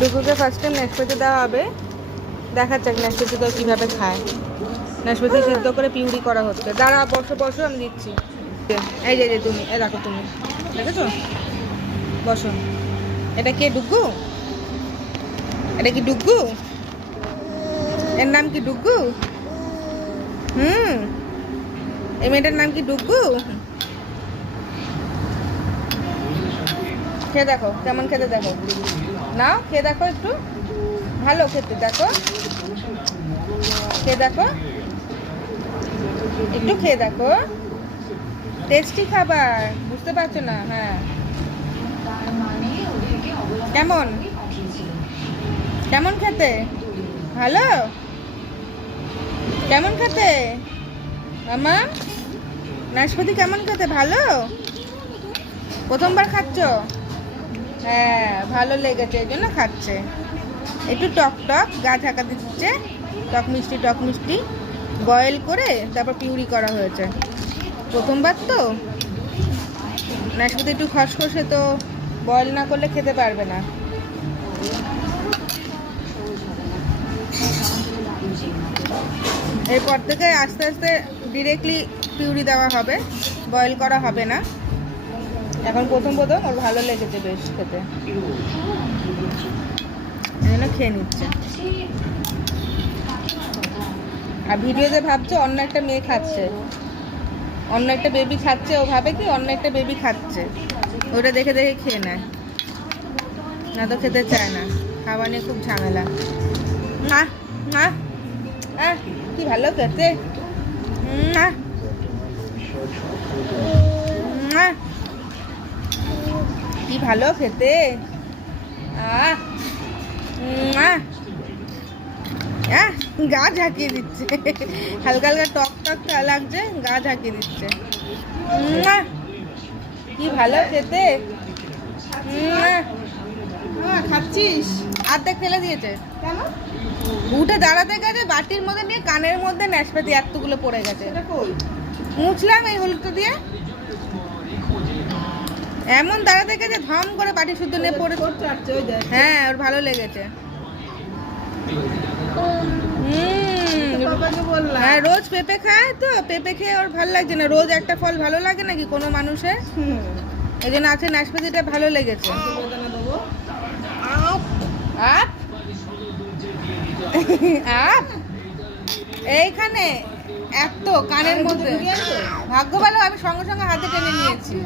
ডুগুকে first time নাশপাতি দেওয়া হবে। দেখাচ্ছে নাশপাতি তো কীভাবে খায়। নাশপাতি সেদ্ধ করে পিউরি করা হচ্ছে। দাঁড়া, বসো বসো, আমি দিচ্ছি। এই যে তুমি, এ দেখো, তুমি দেখেছো? বসো। এটা কে, ডুগু? এটা কি ডুগু? এর নাম কি ডুগু? এই মেয়েটার নাম কি ডুগু? খেয়ে দেখো কেমন খেতে, দেখো না, খেয়ে দেখো একটু। ভালো খেতে, দেখো খেয়ে দেখো, একটু খেয়ে দেখো। টেস্টি খাবার, বুঝতে পারছো না? হ্যাঁ, কেমন কেমন খেতে? ভালো? কেমন খেতে মামা? নাশপাতি কেমন খেতে? ভালো? প্রথমবার খাচ্ছ? হ্যাঁ, ভালো লেগেছে, এই জন্য খাচ্ছে। একটু টক টক, গা ঢাকা দিচ্ছে। টক মিষ্টি বয়েল করে তারপর পিউরি করা হয়েছে। প্রথমবার তো নাশপাতি একটু খসখসে, তো বয়েল না করলে খেতে পারবে না। এরপর থেকে আস্তে আস্তে ডিরেক্টলি পিউরি দেওয়া হবে, বয়েল করা হবে না। এখন প্রথম ওর ভালো লেগেছে বেশ খেতে, এই জন্য খেয়ে নিচ্ছে। আর ভিডিওতে ভাবছে অন্য একটা মেয়ে খাচ্ছে, অন্য একটা বেবি খাচ্ছে। ও ভাবে কি অন্য একটা বেবি খাচ্ছে, ওটা দেখে দেখে খেয়ে নেয়, না তো খেতে চায় না। খাওয়া নিয়ে খুব ঝামেলা। মা মা, কি ভালো খেতে। কি ভালো খেতে। গা ঝাঁকিয়ে দিচ্ছে, হালকা হালকা টক টক লাগছে, গা ঝাঁকিয়ে দিচ্ছে। কি ভালো খেতে। খাচ্ছিস? আর্ধেক ফেলে দিয়েছে। কেন? উঠে দাঁড়াতে গেছে, বাটির মধ্যে নিয়ে কানের মধ্যে নাশপাতি এতগুলো পড়ে গেছে। মুছলাম এই হলুদটা দিয়ে। এমন দাঁড়াতে গেছে, ধম করে বাটি শুদ্ধ নিয়ে পড়ে। হ্যাঁ, ওর ভালো লেগেছে। হ্যাঁ, রোজ পেঁপে খায় তো, পেঁপে খেয়ে ওর ভালো লাগছে না। রোজ একটা ফল ভালো লাগে নাকি কোনো মানুষের? এই জন্য আছে নাশপাতিটা ভালো লেগেছে। এইখানে এত কানের মধ্যে, ভাগ্য ভালো আমি সঙ্গে সঙ্গে হাতে টেনে নিয়েছি।